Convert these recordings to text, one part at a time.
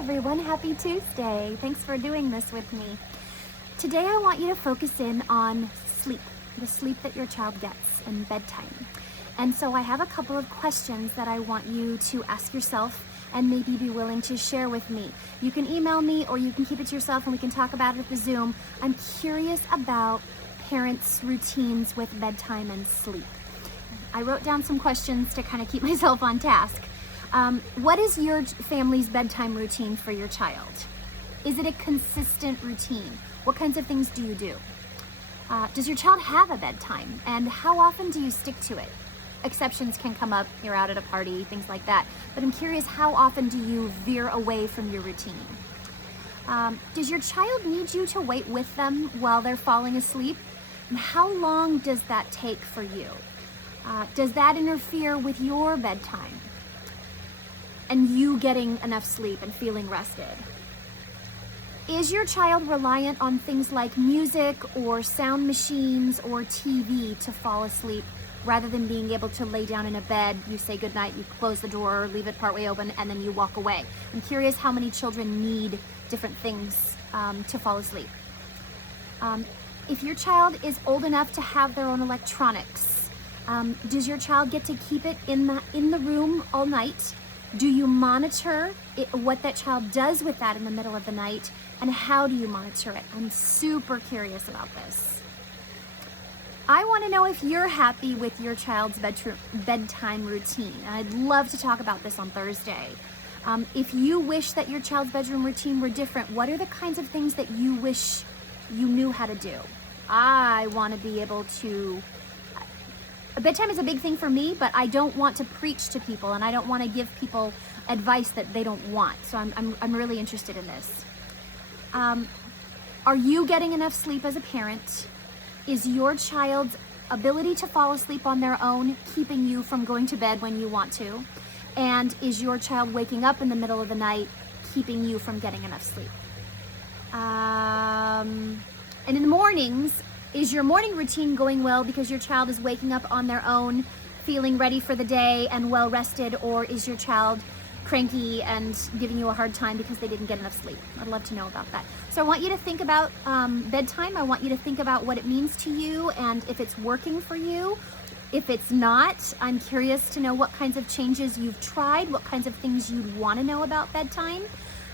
everyone, happy Tuesday. Thanks for doing this with me. Today I want you to focus in on sleep, the sleep that your child gets and bedtime. And so I have a couple of questions that I want you to ask yourself and maybe be willing to share with me. You can email me or you can keep it to yourself and we can talk about it at the Zoom. I'm curious about parents' routines with bedtime and sleep. I wrote down some questions to kind of keep myself on task. What is your family's bedtime routine for your child? Is it a consistent routine? What kinds of things do you do? Does your child have a bedtime? And how often do you stick to it? Exceptions can come up, you're out at a party, things like that. But I'm curious, how often do you veer away from your routine? Does your child need you to wait with them while they're falling asleep? And how long does that take for you? Does that interfere with your bedtime and you getting enough sleep and feeling rested? Is your child reliant on things like music or sound machines or TV to fall asleep rather than being able to lay down in a bed, you say goodnight, you close the door, leave it partway open, and then you walk away? I'm curious how many children need different things to fall asleep. If your child is old enough to have their own electronics, does your child get to keep it in the room all night? Do you monitor what that child does with that in the middle of the night? And how do you monitor it? I'm super curious about this. I want to know if you're happy with your child's bedtime routine. And I'd love to talk about this on Thursday. If you wish that your child's bedroom routine were different, what are the kinds of things that you wish you knew how to do? I want to be able to... Bedtime is a big thing for me, but I don't want to preach to people and I don't want to give people advice that they don't want. So I'm really interested in this. Are you getting enough sleep as a parent? Is your child's ability to fall asleep on their own keeping you from going to bed when you want to? And is your child waking up in the middle of the night keeping you from getting enough sleep? And in the mornings, is your morning routine going well because your child is waking up on their own, feeling ready for the day and well rested, or is your child cranky and giving you a hard time because they didn't get enough sleep? I'd love to know about that. So I want you to think about bedtime. I want you to think about what it means to you and if it's working for you. If it's not, I'm curious to know what kinds of changes you've tried, what kinds of things you'd want to know about bedtime.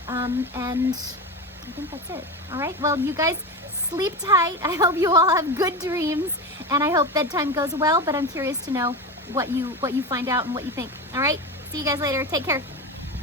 And I think that's it. All right, well, you guys sleep tight. I hope you all have good dreams and I hope bedtime goes well, but I'm curious to know what you find out and what you think. All right, see you guys later. Take care.